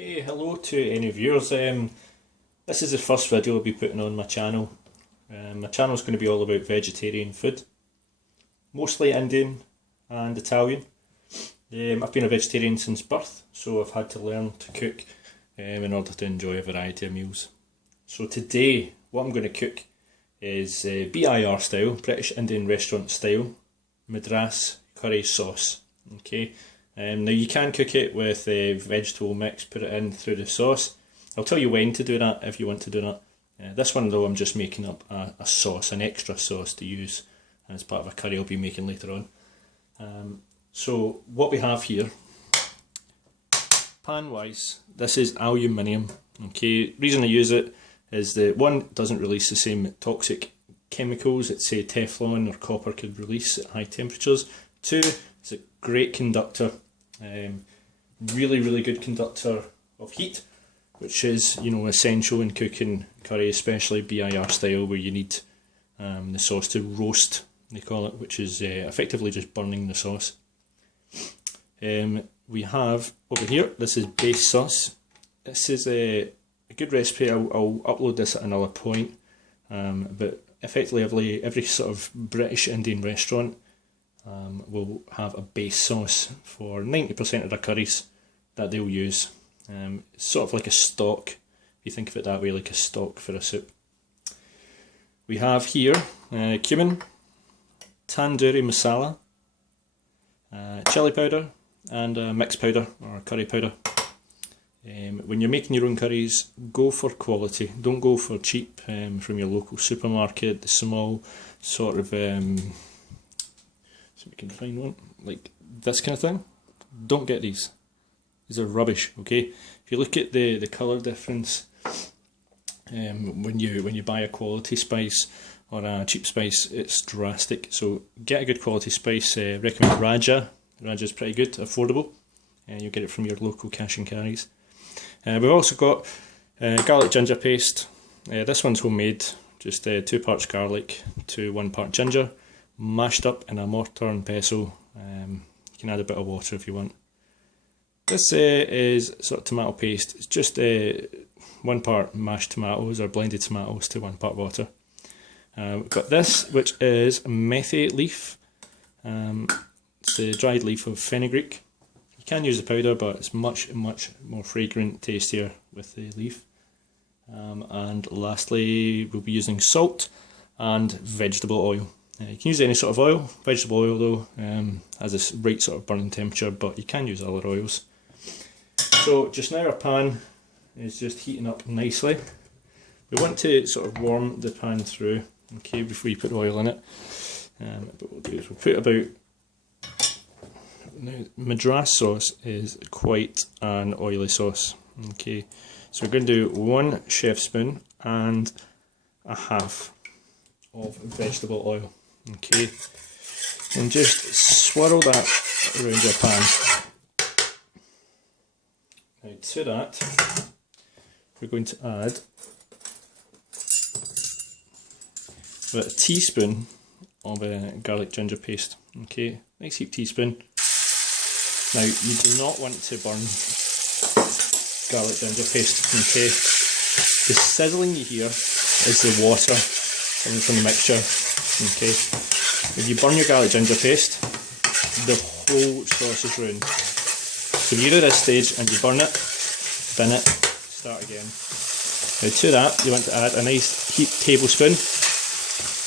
Okay, hello to any viewers. This is the first video I'll be putting on my channel. My channel is going to be all about vegetarian food, mostly Indian and Italian. I've been a vegetarian since birth, so I've had to learn to cook in order to enjoy a variety of meals. So today, what I'm going to cook is BIR style, British Indian restaurant style, Madras curry sauce. Okay. Now you can cook it with a vegetable mix, put it in through the sauce. I'll tell you when to do that if you want to do that. This one though, I'm just making up a sauce, an extra sauce to use as part of a curry I'll be making later on. So what we have here, pan wise, this is aluminium. Okay, reason I use it is that one, it doesn't release the same toxic chemicals that say Teflon or copper could release at high temperatures. Two, it's a great conductor. Really good conductor of heat, which is essential in cooking curry, especially BIR style, where you need the sauce to roast, they call it, which is effectively just burning the sauce. We have over here, this is base sauce. This is a good recipe. I'll upload this at another point, but effectively every sort of British Indian restaurant will have a base sauce for 90% of their curries that they'll use. It's sort of like a stock, if you think of it that way, like a stock for a soup. We have here cumin, tandoori masala, chili powder, and mixed powder or curry powder. When you're making your own curries, go for quality. Don't go for cheap from your local supermarket, the small sort of so we can find one like this kind of thing. Don't get these. These are rubbish. Okay, if you look at the colour difference when you buy a quality spice or a cheap spice, it's drastic. So get a good quality spice. Recommend Raja. Raja's pretty good, affordable, and you'll get it from your local cash and carries. We've also got garlic ginger paste. This one's homemade, just 2 parts garlic to 1 part ginger, mashed up in a mortar and pestle. You can add a bit of water if you want. This is sort of tomato paste. It's just 1 part mashed tomatoes or blended tomatoes to 1 part water. We've got this, which is methi leaf. It's the dried leaf of fenugreek. You can use the powder, but it's much more fragrant, tastier with the leaf. And lastly, we'll be using salt and vegetable oil. You can use any sort of oil. Vegetable oil though has this right sort of burning temperature, but you can use other oils. So just now our pan is just heating up nicely. We want to sort of warm the pan through, okay, before you put oil in it. But what we'll do is we'll put about... Now, Madras sauce is quite an oily sauce. Okay, so we're going to do 1 chef spoon and a half of vegetable oil. Okay, and just swirl that around your pan. Now to that, we're going to add about a teaspoon of garlic ginger paste. Okay, nice heaped teaspoon. Now you do not want to burn garlic ginger paste. Okay, the sizzling you hear is the water coming from the mixture. Okay, if you burn your garlic ginger paste, the whole sauce is ruined. So if you're at this stage and you burn it, bin it, start again. Now to that, you want to add a nice heaped tablespoon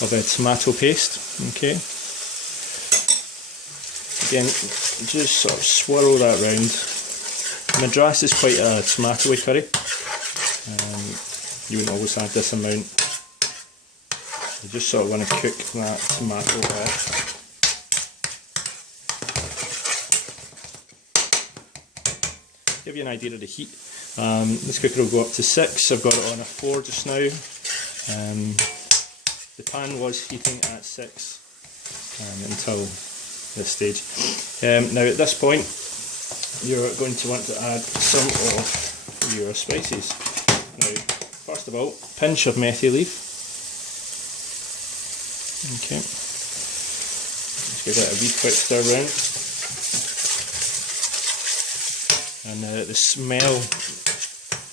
of tomato paste. Okay, again, just sort of swirl that round. Madras is quite a tomatoey curry. You wouldn't always have this amount. You just sort of want to cook that tomato off. Give you an idea of the heat. This cooker will go up to 6. I've got it on a 4 just now. The pan was heating at 6 until this stage. Now at this point, you're going to want to add some of your spices. Now, first of all, pinch of methi leaf. Okay, let's give that a wee quick stir round. and the smell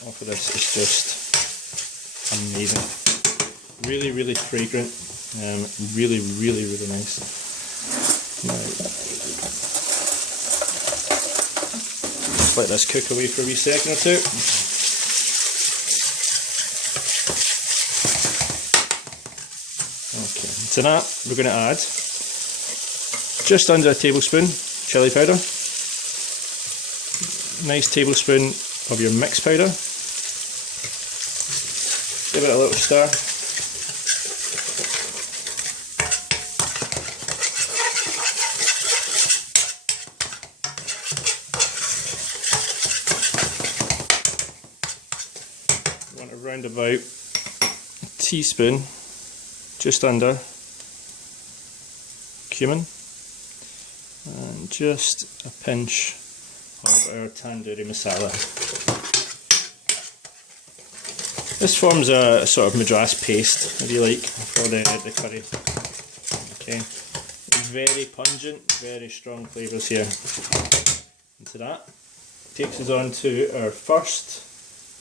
of this is just amazing. Really, really fragrant, really, really, really nice. Now, just let this cook away for a wee second or two. Okay, to that we're going to add just under a tablespoon chilli powder, nice tablespoon of your mixed powder. Give it a little stir. You want around about a teaspoon, just under, cumin, and just a pinch of our tandoori masala. This forms a sort of Madras paste, if you like, for the curry. Okay, very pungent, very strong flavours here. And to that takes us on to our first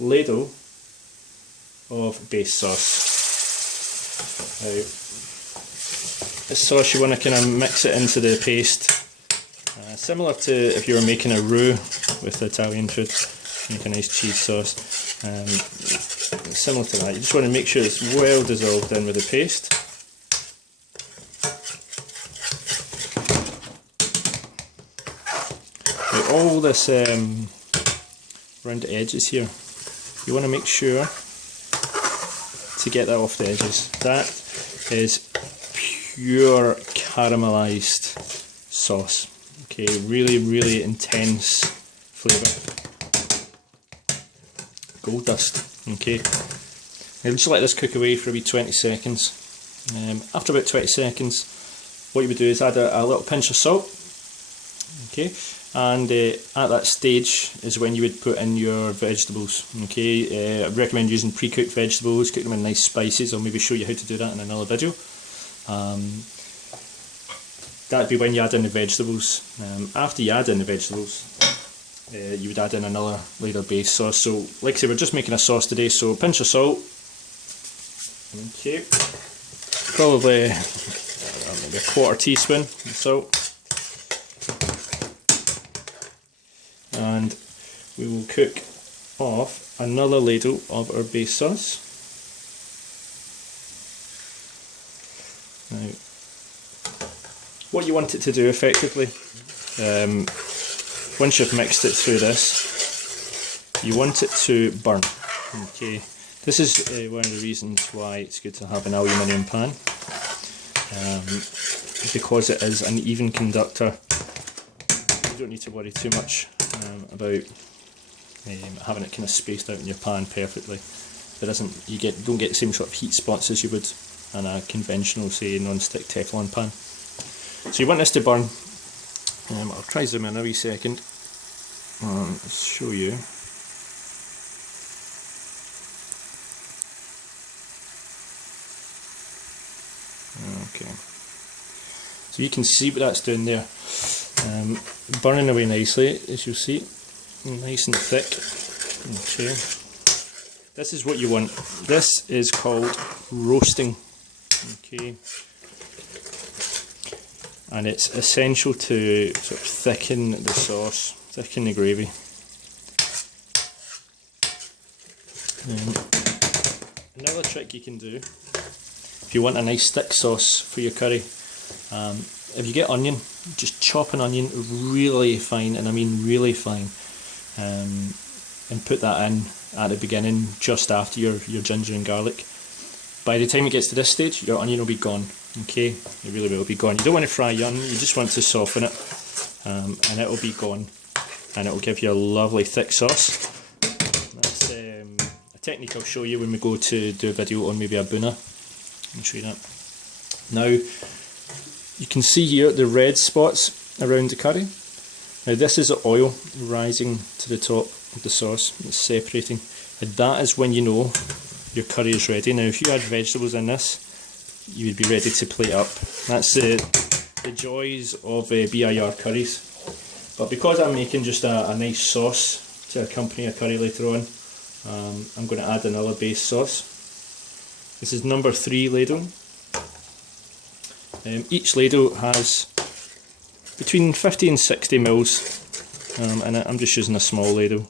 ladle of base sauce. Now, this sauce you want to kind of mix it into the paste, similar to if you were making a roux with Italian food, make a nice cheese sauce. Similar to that, you just want to make sure it's well dissolved in with the paste. Now, all this round the edges here, you want to make sure to get that off the edges. That is pure caramelised sauce. Okay, really, really intense flavour. Gold dust. Okay, now just let this cook away for a wee 20 seconds. After about 20 seconds, what you would do is add a little pinch of salt. Okay, and at that stage is when you would put in your vegetables. Okay, I recommend using pre-cooked vegetables, cook them in nice spices. I'll maybe show you how to do that in another video. That'd be when you add in the vegetables. After you add in the vegetables, you would add in another layer of base sauce. So, like I say, we're just making a sauce today, so a pinch of salt. Okay, probably maybe a quarter teaspoon of salt. And we will cook off another ladle of our base sauce. Now, what you want it to do effectively, once you've mixed it through this, you want it to burn. Okay, this is one of the reasons why it's good to have an aluminium pan, because it is an even conductor. You don't need to worry too much about having it kind of spaced out in your pan perfectly. There isn't, don't get the same sort of heat spots as you would in a conventional, say, non-stick Teflon pan. So you want this to burn. I'll try zoom in a wee second. I'll show you. Okay. So you can see what that's doing there. Burning away nicely, as you'll see. Nice and thick. Okay. This is what you want. This is called roasting. Okay. And it's essential to sort of thicken the sauce, thicken the gravy. Another trick you can do, if you want a nice thick sauce for your curry, if you get onion, just chop an onion really fine, and I mean really fine, and put that in at the beginning, just after your ginger and garlic. By the time it gets to this stage, your onion will be gone. Okay, it really will be gone. You don't want to fry your onion, you just want to soften it, and it will be gone, and it will give you a lovely thick sauce. That's a technique I'll show you when we go to do a video on maybe a boona. I'll show you that. Now, you can see here the red spots around the curry. Now this is the oil rising to the top of the sauce, it's separating, and that is when you know your curry is ready. Now if you add vegetables in this, you would be ready to plate up. That's the joys of BIR curries. But because I'm making just a nice sauce to accompany a curry later on. I'm going to add another base sauce. This is number 3 ladle. Each ladle has between 50 and 60 mils, and I'm just using a small ladle.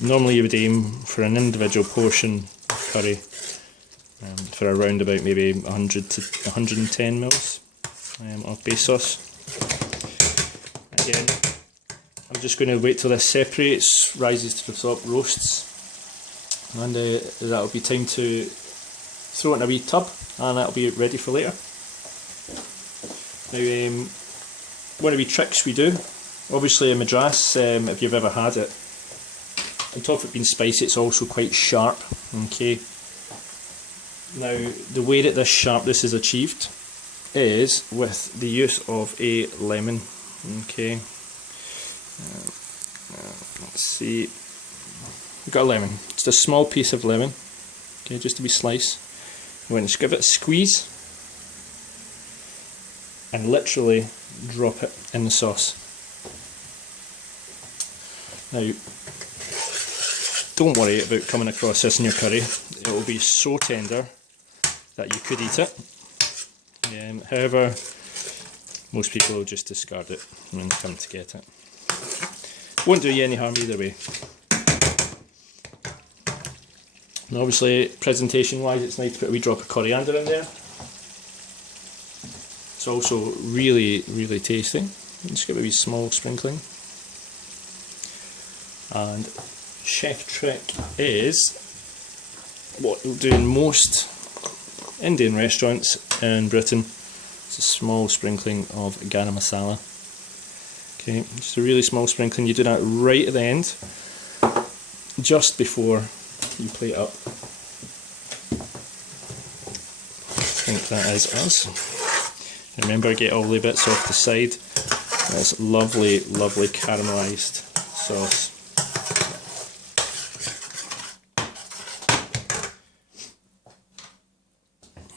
Normally you would aim for an individual portion of curry for around about maybe 100 to 110 mils of base sauce. Again, I'm just going to wait till this separates, rises to the top, roasts, and that'll be time to throw it in a wee tub, and that'll be ready for later. Now, one of the tricks we do, obviously in Madras, if you've ever had it, on top of it being spicy, it's also quite sharp. Okay. Now, the way that this sharpness is achieved is with the use of a lemon. Okay. Let's see. We've got a lemon. Just a small piece of lemon. Okay, just a wee slice. You want to give it a squeeze and literally drop it in the sauce. Now, don't worry about coming across this in your curry. It will be so tender that you could eat it. However, most people will just discard it when they come to get it. Won't do you any harm either way. And obviously, presentation wise, it's nice to put a wee drop of coriander in there. It's also really, really tasty. Just give it a wee small sprinkling. And chef trick is what we'll do in most Indian restaurants in Britain. It's a small sprinkling of garam masala. Okay, just a really small sprinkling. You do that right at the end, just before you plate up. I think that is us. Remember, get all the bits off the side. That's lovely, lovely caramelised sauce.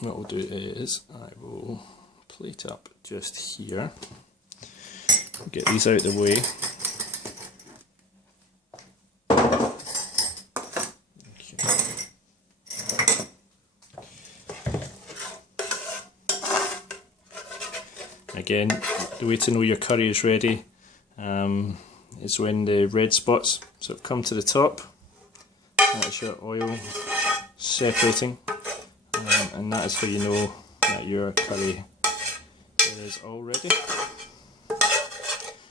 What we'll do is I will plate up just here. Get these out of the way. Okay. Again, the way to know your curry is ready is when the red spots sort of come to the top. That's your oil separating. And that is how you know that your curry is all ready.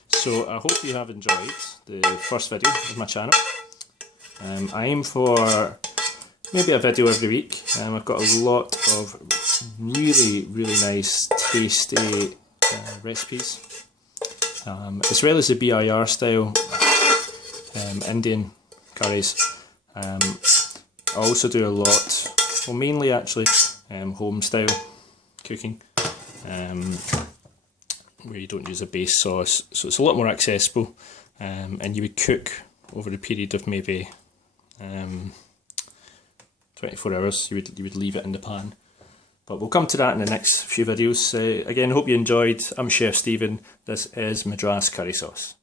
So I hope you have enjoyed the first video of my channel. I aim for maybe a video every week. I've got a lot of really, really nice, tasty recipes, as well as the BIR style Indian curries. I also do a lot, well, mainly actually home style cooking, where you don't use a base sauce, so it's a lot more accessible, and you would cook over a period of maybe 24 hours. You would leave it in the pan. But we'll come to that in the next few videos. Again, hope you enjoyed. I'm Chef Stephen. This is Madras Curry Sauce.